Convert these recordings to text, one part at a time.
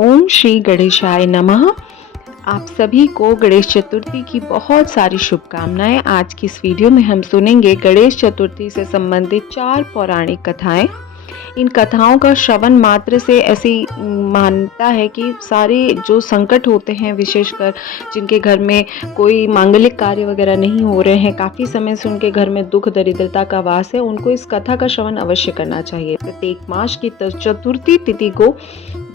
ओम श्री गणेशाय नमः। आप सभी को गणेश चतुर्थी की बहुत सारी शुभकामनाएं। आज की इस वीडियो में हम सुनेंगे गणेश चतुर्थी से संबंधित 4 पौराणिक कथाएं। इन कथाओं का श्रवण मात्र से ऐसी मान्यता है कि सारे जो संकट होते हैं, विशेषकर जिनके घर में कोई मांगलिक कार्य वगैरह नहीं हो रहे हैं, काफ़ी समय से उनके घर में दुख दरिद्रता का वास है, उनको इस कथा का श्रवण अवश्य करना चाहिए। प्रत्येक मास की चतुर्थी तिथि को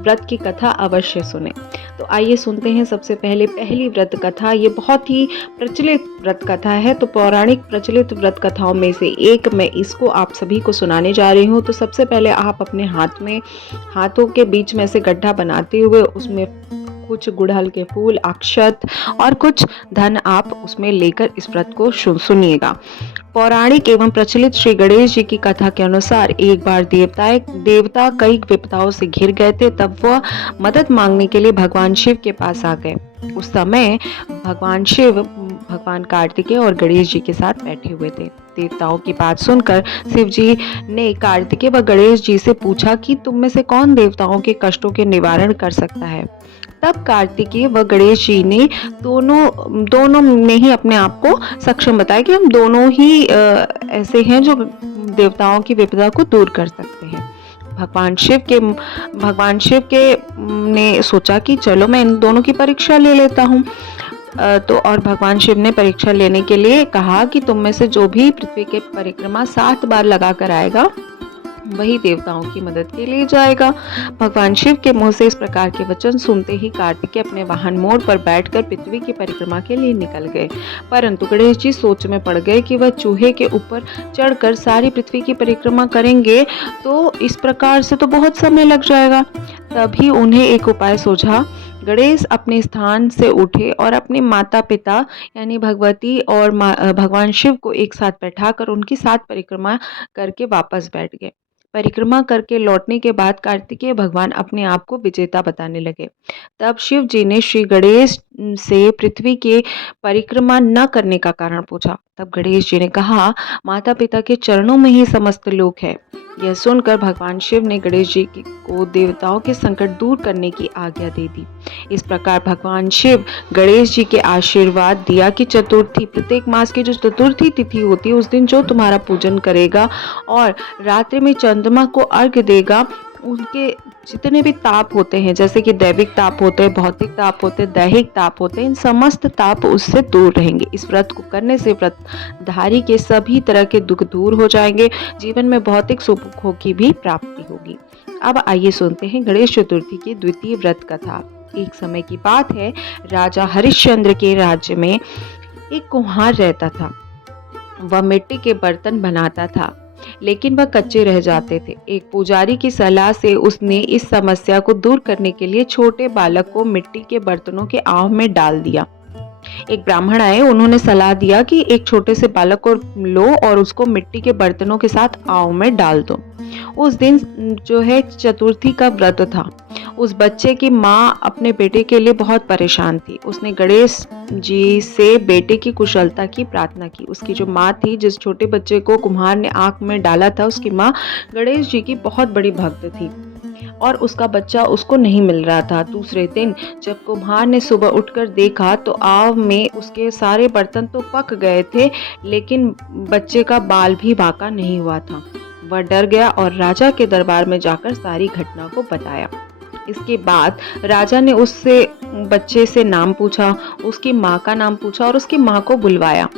व्रत की कथा अवश्य सुने। तो आइए सुनते हैं सबसे पहले पहली व्रत कथा। ये बहुत ही प्रचलित व्रत कथा है, तो पौराणिक प्रचलित व्रत कथाओं में से एक मैं इसको आप सभी को सुनाने जा रही हूँ। तो सबसे पहले आप अपने हाथों के बीच में से गड्ढा बनाते हुए उसमें कुछ गुड़हल के फूल, अक्षत और कुछ धन आप उसमें लेकर इस व्रत को सुनिएगा। पौराणिक एवं प्रचलित श्री गणेश जी की कथा के अनुसार एक बार देवता कई विपदाओं से घिर गए थे। तब वह मदद मांगने के लिए भगवान शिव के पास आ गए। उस समय भगवान शिव भगवान कार्तिकेय और गणेश जी के साथ बैठे हुए थे। देवताओं की बात सुनकर शिव जी ने कार्तिकेय व गणेश जी से पूछा कि तुम में से कौन देवताओं के कष्टों के निवारण कर सकता है। तब कार्तिकेय व गणेश जी ने दोनों ने ही अपने आप को सक्षम बताया कि हम दोनों ही ऐसे हैं जो देवताओं की विपदा को दूर कर सकते हैं। भगवान शिव के ने सोचा कि चलो मैं इन दोनों की परीक्षा ले लेता हूँ। और भगवान शिव ने परीक्षा लेने के लिए कहा कि तुम में से जो भी पृथ्वी के परिक्रमा 7 बार लगा कर आएगा वही देवताओं की मदद के लिए जाएगा। भगवान शिव के मुंह से इस प्रकार के वचन सुनते ही कार्तिकेय अपने वाहन मोर पर बैठकर पृथ्वी की परिक्रमा के लिए निकल गए। परंतु गणेश जी सोच में पड़ गए कि वह चूहे के ऊपर चढ़कर सारी पृथ्वी की परिक्रमा करेंगे तो इस प्रकार से तो बहुत समय लग जाएगा। तभी उन्हें एक उपाय सूझा। गणेश अपने स्थान से उठे और अपने माता पिता यानी भगवती और भगवान शिव को एक साथ बैठाकर उनकी 7 परिक्रमा करके वापस बैठ गए। परिक्रमा करके लौटने के बाद कार्तिकेय भगवान अपने आप को विजेता बताने लगे। तब शिव जी ने श्री गणेश से पृथ्वी के परिक्रमा न करने का कारण पूछा। तब गणेश जी ने कहा, माता पिता के चरणों में ही समस्त लोक है। यह सुनकर भगवान शिव ने गणेश जी को देवताओं के संकट दूर करने की आज्ञा दे दी। इस प्रकार भगवान शिव गणेश जी के आशीर्वाद दिया कि प्रत्येक मास की जो चतुर्थी तिथि होती है उस दिन जो तुम्हारा पूजन करेगा और रात्रि में चंद्रमा को अर्घ्य देगा, उनके जितने भी ताप होते हैं, जैसे कि दैविक ताप होते हैं, भौतिक ताप होते हैं, दैहिक ताप होते हैं, इन समस्त ताप उससे दूर रहेंगे। इस व्रत को करने से व्रतधारी के सभी तरह के दुख दूर हो जाएंगे, जीवन में भौतिक सुखों की भी प्राप्ति होगी। अब आइए सुनते हैं गणेश चतुर्थी की द्वितीय व्रत कथा। एक समय की बात है, राजा हरिश्चंद्र के राज्य में एक कुम्हार रहता था। वह मिट्टी के बर्तन बनाता था, लेकिन वह कच्चे रह जाते थे। एक पुजारी की सलाह से उसने इस समस्या को दूर करने के लिए छोटे बालक को मिट्टी के बर्तनों के आव में डाल दिया। एक ब्राह्मण आए, उन्होंने सलाह दिया कि एक छोटे से बालक को लो और उसको मिट्टी के बर्तनों के साथ आव में डाल दो। उस दिन जो है चतुर्थी का व्रत था। उस बच्चे की माँ अपने बेटे के लिए बहुत परेशान थी। उसने गणेश जी से बेटे की कुशलता की प्रार्थना की। उसकी जो माँ थी, जिस छोटे बच्चे को कुम्हार ने आँख में डाला था, उसकी माँ गणेश जी की बहुत बड़ी भक्त थी और उसका बच्चा उसको नहीं मिल रहा था। दूसरे दिन जब कुम्हार ने सुबह उठकर देखा तो आव में उसके सारे बर्तन तो पक गए थे, लेकिन बच्चे का बाल भी बांका नहीं हुआ था। वह डर गया और राजा के दरबार में जाकर सारी घटना को बताया। इसके बाद राजा ने उससे बच्चे से नाम पूछा, उसकी माँ का नाम पूछा और उसकी माँ को बुलवाया।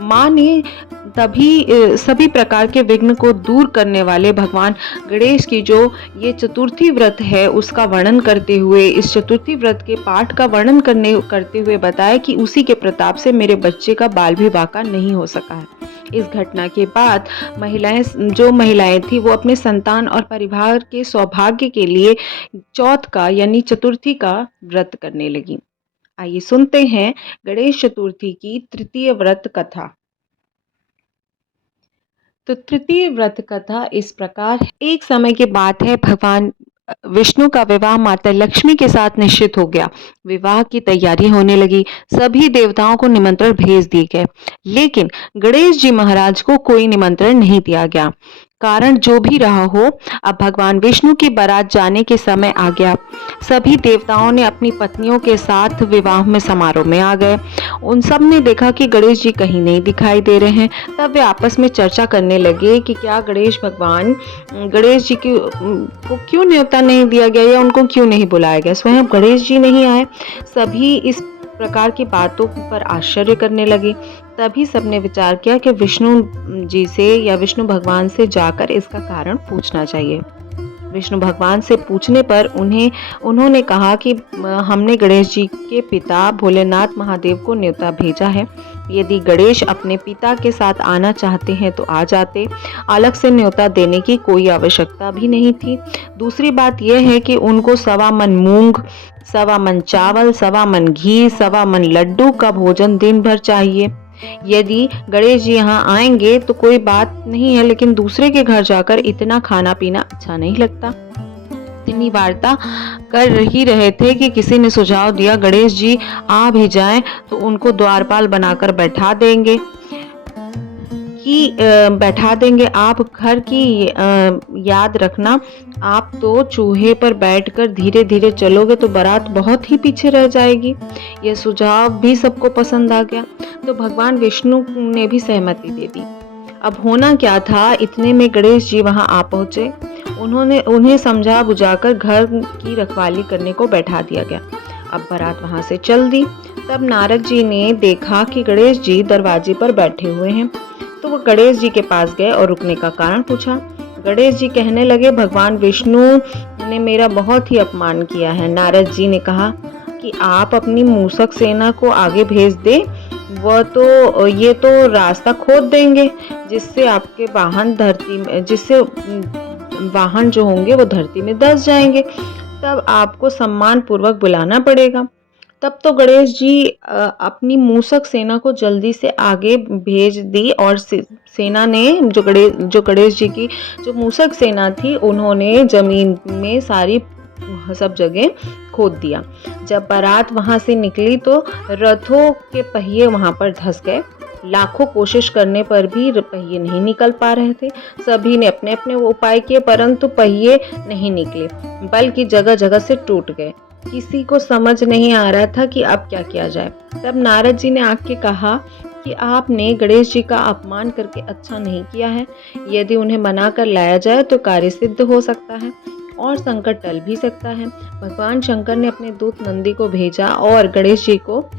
माँ ने तभी सभी प्रकार के विघ्न को दूर करने वाले भगवान गणेश की जो ये चतुर्थी व्रत है उसका वर्णन करते हुए, इस चतुर्थी व्रत के पाठ का वर्णन करते हुए बताया कि उसी के प्रताप से मेरे बच्चे का बाल भी बांका नहीं हो सका है। इस घटना के बाद महिलाएं थी वो अपने संतान और परिवार के सौभाग्य के लिए चौथ का यानी चतुर्थी का व्रत करने लगी। आइए सुनते हैं गणेश चतुर्थी की तृतीय व्रत कथा। तो तृतीय व्रत कथा इस प्रकार है। एक समय की बात है, भगवान विष्णु का विवाह माता लक्ष्मी के साथ निश्चित हो गया। विवाह की तैयारी होने लगी। सभी देवताओं को निमंत्रण भेज दिए गए, लेकिन गणेश जी महाराज को कोई निमंत्रण नहीं दिया गया। कारण जो भी रहा हो, अब भगवान विष्णु की बारात जाने के समय आ गया। सभी देवताओं ने अपनी पत्नियों के साथ विवाह में समारोह में आ गए। उन सब ने देखा कि गणेश जी कहीं नहीं दिखाई दे रहे हैं। तब वे आपस में चर्चा करने लगे कि क्या गणेश जी को क्यों न्योता नहीं दिया गया या उनको क्यों नहीं बुलाया गया, स्वयं गणेश जी नहीं आए। सभी इस प्रकार की बातों पर आश्चर्य करने लगे। तभी सबने विचार किया कि विष्णु जी से या विष्णु भगवान से जाकर इसका कारण पूछना चाहिए। विष्णु भगवान से पूछने पर उन्होंने कहा कि हमने गणेश जी के पिता भोलेनाथ महादेव को न्योता भेजा है। यदि गणेश अपने पिता के साथ आना चाहते हैं तो आ जाते, अलग से न्योता देने की कोई आवश्यकता भी नहीं थी। दूसरी बात यह है कि उनको 1.25 मन मूंग, 1.25 मन चावल, 1.25 मन घी, 1.25 मन लड्डू का भोजन दिन भर चाहिए। यदि गणेश जी यहाँ आएंगे तो कोई बात नहीं है, लेकिन दूसरे के घर जाकर इतना खाना पीना अच्छा नहीं लगता। इतनी वार्ता कर ही रहे थे कि किसी ने सुझाव दिया, गणेश जी आ भी जाएं तो उनको द्वारपाल बनाकर बैठा देंगे। आप घर की याद रखना, आप तो चूहे पर बैठकर धीरे धीरे चलोगे तो बारात बहुत ही पीछे रह जाएगी। यह सुझाव भी सबको पसंद आ गया, तो भगवान विष्णु ने भी सहमति दे दी। अब होना क्या था, इतने में गणेश जी वहां आ पहुंचे। उन्हें समझा बुझाकर घर की रखवाली करने को बैठा दिया गया। अब बारात वहां से चल दी। तब नारद जी ने देखा कि गणेश जी दरवाजे पर बैठे हुए हैं, तो वो गणेश जी के पास गए और रुकने का कारण पूछा। गणेश जी कहने लगे, भगवान विष्णु ने मेरा बहुत ही अपमान किया है। नारद जी ने कहा कि आप अपनी मूषक सेना को आगे भेज दे, ये तो रास्ता खोद देंगे, जिससे आपके वाहन जो होंगे वो धरती में दस जाएंगे। तब आपको सम्मान पूर्वक बुलाना पड़ेगा। तब तो गणेश जी अपनी मूषक सेना को जल्दी से आगे भेज दी और सेना ने जो गणेश जी की जो मूषक सेना थी, उन्होंने जमीन में सब जगह खोद दिया। जब बारात वहां से निकली तो रथों के पहिए वहां पर धंस गए। लाखों कोशिश करने पर भी पहिए नहीं निकल पा रहे थे। सभी ने अपने अपने उपाय किए, परंतु पहिए नहीं निकले, बल्कि जगह जगह से टूट गए। किसी को समझ नहीं आ रहा था कि अब क्या किया जाए। तब नारद जी ने आके कहा कि आपने गणेश जी का अपमान करके अच्छा नहीं किया है। यदि उन्हें मना कर लाया जाए तो कार्य सिद्ध हो सकता है और संकट टल भी सकता है। भगवान शंकर ने अपने दूत नंदी को भेजा और गणेश जी को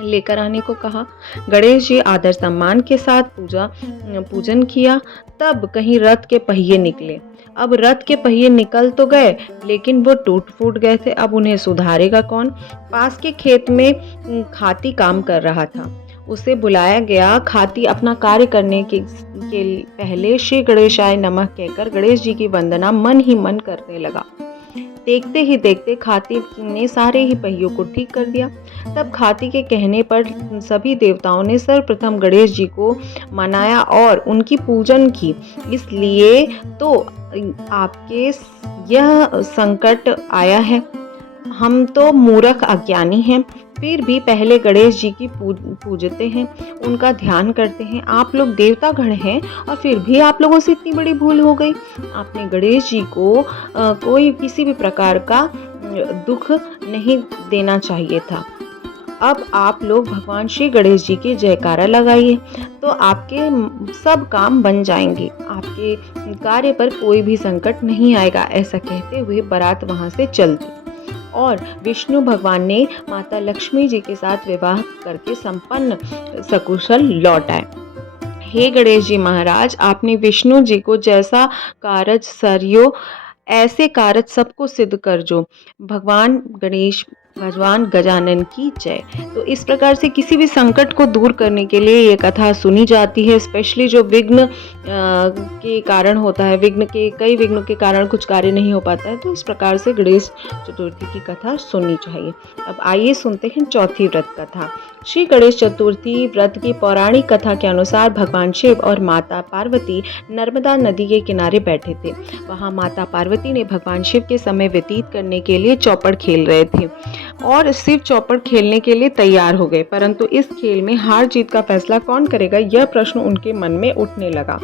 लेकर आने को कहा। गणेश जी आदर सम्मान के साथ पूजन किया। तब कहीं रथ के पहिए निकले। अब रथ के पहिए निकल तो गए, लेकिन वो टूट फूट गए थे। अब उन्हें सुधारेगा कौन? पास के खेत में खाती काम कर रहा था, उसे बुलाया गया। खाती अपना कार्य करने के पहले श्री गणेशाय नमः कहकर गणेश जी की वंदना मन ही मन करने लगा। देखते ही देखते खाती ने सारे ही पहियों को ठीक कर दिया। तब खाती के कहने पर सभी देवताओं ने सर्वप्रथम गणेश जी को मनाया और उनकी पूजन की। इसलिए तो आपके यह संकट आया है। हम तो मूर्ख अज्ञानी हैं, फिर भी पहले गणेश जी की पूजते हैं, उनका ध्यान करते हैं। आप लोग देवतागण हैं और फिर भी आप लोगों से इतनी बड़ी भूल हो गई। आपने गणेश जी को कोई किसी भी प्रकार का दुख नहीं देना चाहिए था। अब आप लोग भगवान श्री गणेश जी की जयकारा लगाइए तो आपके सब काम बन जाएंगे, आपके कार्य पर कोई भी संकट नहीं आएगा। ऐसा कहते हुए बारात वहां से चल दी और विष्णु भगवान ने माता लक्ष्मी जी के साथ विवाह करके संपन्न सकुशल लौट आए। हे गणेश जी महाराज, आपने विष्णु जी को जैसा कारज सरियो, ऐसे कारज सबको सिद्ध कर जो। भगवान गजानन की जय। तो इस प्रकार से किसी भी संकट को दूर करने के लिए ये कथा सुनी जाती है। स्पेशली जो विघ्न के कारण होता है, कई विघ्नों के कारण कुछ कार्य नहीं हो पाता है, तो इस प्रकार से गणेश चतुर्थी की कथा सुननी चाहिए। अब आइए सुनते हैं चौथी व्रत कथा। श्री गणेश चतुर्थी व्रत की पौराणिक कथा के अनुसार भगवान शिव और माता पार्वती नर्मदा नदी के किनारे बैठे थे। वहां माता पार्वती ने भगवान शिव के समय व्यतीत करने के लिए चौपड़ खेल रहे थे और शिव चौपड़ खेलने के लिए तैयार हो गए, परंतु इस खेल में हार जीत का फैसला कौन करेगा, यह प्रश्न उनके मन में उठने लगा।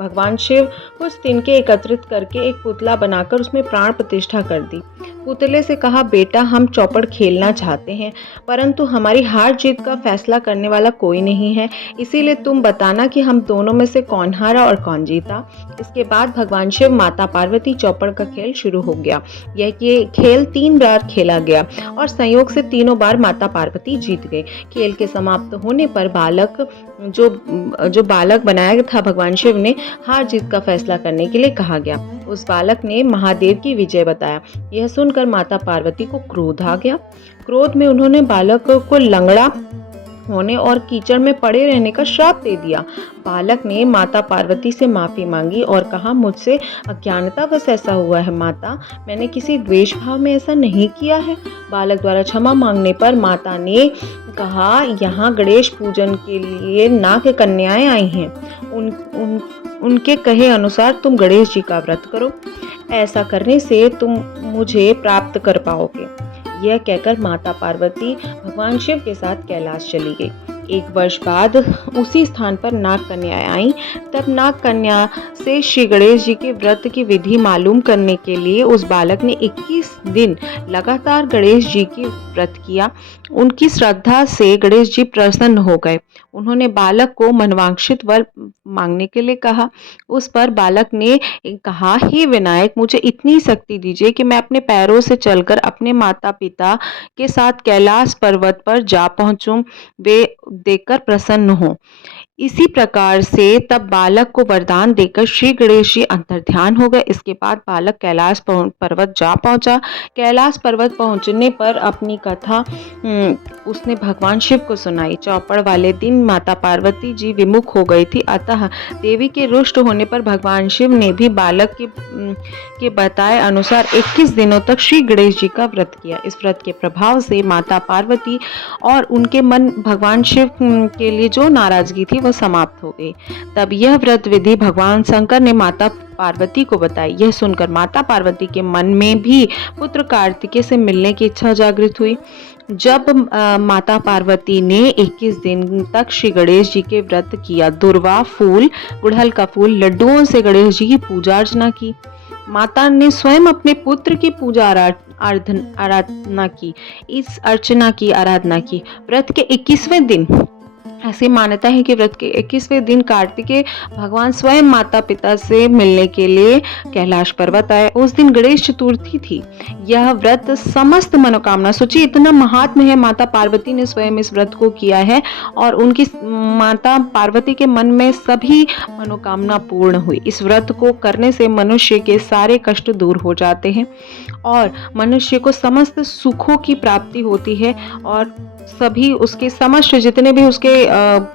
भगवान शिव कुछ तिनके एकत्रित करके एक पुतला बनाकर उसमें प्राण प्रतिष्ठा कर दी। पुतले से कहा, बेटा हम चौपड़ खेलना चाहते हैं, परंतु हमारी हार जीत का फैसला करने वाला कोई नहीं है, इसीलिए तुम बताना कि हम दोनों में से कौन हारा और कौन जीता। इसके बाद भगवान शिव, माता पार्वती, चौपड़ का खेल शुरू हो गया। यह खेल 3 बार खेला गया और संयोग से तीनों बार माता पार्वती जीत गए। खेल के समाप्त होने पर जो बालक बनाया था भगवान शिव ने, हार जीत का फैसला करने के लिए कहा गया। उस बालक ने महादेव की विजय बताया। यह सुनकर माता पार्वती को क्रोध आ गया। क्रोध में उन्होंने बालक को लंगड़ा होने और कीचड़ में पड़े रहने का श्राप दे दिया। बालक ने माता पार्वती से माफी मांगी और कहा, मुझसे अज्ञानतावश ऐसा हुआ है माता, मैंने किसी द्वेष भाव में ऐसा नहीं किया है। बालक द्वारा क्षमा मांगने पर माता ने कहा, यहाँ गणेश पूजन के लिए नाग कन्याएं आई हैं, उनके कहे अनुसार तुम गणेश जी का व्रत करो, ऐसा करने से तुम मुझे प्राप्त कर पाओगे। यह कहकर माता पार्वती भगवान शिव के साथ कैलाश चली गई। 1 वर्ष बाद उसी स्थान पर नाग कन्याएं आईं। तब नाग कन्या से श्री गणेश जी के व्रत की विधि मालूम करने के लिए उस बालक ने 21 दिन लगातार गणेश जी की व्रत किया। उनकी श्रद्धा से गणेश जी प्रसन्न हो गए। उन्होंने बालक को मनवांछित वर मांगने के लिए कहा। उस पर बालक ने कहा, हे विनायक, मुझे इतनी शक्ति दीजिए कि मैं अपने पैरों से चलकर अपने माता पिता के साथ कैलाश पर्वत पर जा पहुंचूं, वे देखकर प्रसन्न हों। इसी प्रकार से तब बालक को वरदान देकर श्री गणेश जी अंतर्ध्यान हो गए। इसके बाद बालक कैलाश पर्वत जा पहुंचा। कैलाश पर्वत पहुंचने पर अपनी कथा उसने भगवान शिव को सुनाई। चौपड़ वाले दिन माता पार्वती जी विमुख हो गई थी, अतः देवी के रुष्ट होने पर भगवान शिव ने भी बालक के बताए अनुसार 21 दिनों तक श्री गणेश जी का व्रत किया। इस व्रत के प्रभाव से माता पार्वती और उनके मन भगवान शिव के लिए जो नाराजगी थी वह समाप्त हो गई। तब यह व्रत विधि भगवान शंकर ने माता पार्वती को बताई। यह सुनकर माता पार्वती के मन में भी पुत्र कार्तिकेय से मिलने की इच्छा जागृत हुई। जब माता पार्वती ने 21 दिन तक श्री गणेश जी के व्रत किया, दुर्वा फूल, गुड़हल का फूल, लड्डुओं से गणेश जी की पूजा अर्चना की। माता ने स्वयं अपने पुत्र की पूजा आराधना की। इस अर्चना की आराधना की। व्रत के 21वें दिन ऐसी मान्यता है कि व्रत के 21वें दिन कार्तिकेय भगवान स्वयं माता पिता से मिलने के लिए कैलाश पर्वत आए। उस दिन गणेश चतुर्थी थी। यह व्रत समस्त मनोकामना, सोचिए इतना महात्म है, माता पार्वती ने स्वयं इस व्रत को किया है और उनकी माता पार्वती के मन में सभी मनोकामना पूर्ण हुई। इस व्रत को करने से मनुष्य के सारे कष्ट दूर हो जाते हैं और मनुष्य को समस्त सुखों की प्राप्ति होती है और सभी उसके समस्त जितने भी उसके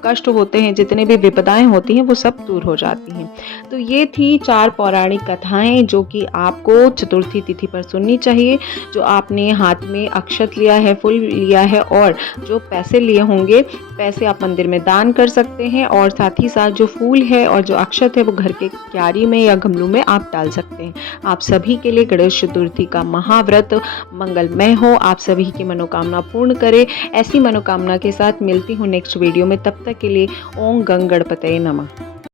कष्ट होते हैं, जितने भी विपदाएं होती हैं, वो सब दूर हो जाती हैं। तो ये थी 4 पौराणिक कथाएं जो कि आपको चतुर्थी तिथि पर सुननी चाहिए। जो आपने हाथ में अक्षत लिया है, फूल लिया है और जो पैसे लिए होंगे, पैसे आप मंदिर में दान कर सकते हैं और साथ ही साथ जो फूल है और जो अक्षत है वो घर के क्यारी में या गमलों में आप डाल सकते हैं। आप सभी के लिए गणेश चतुर्थी का महाव्रत मंगलमय हो। आप सभी की मनोकामना पूर्ण करे। ऐसी मनोकामना के साथ मिलती हूँ नेक्स्ट वीडियो में। तब तक के लिए ओम गंग गणपतये नमः।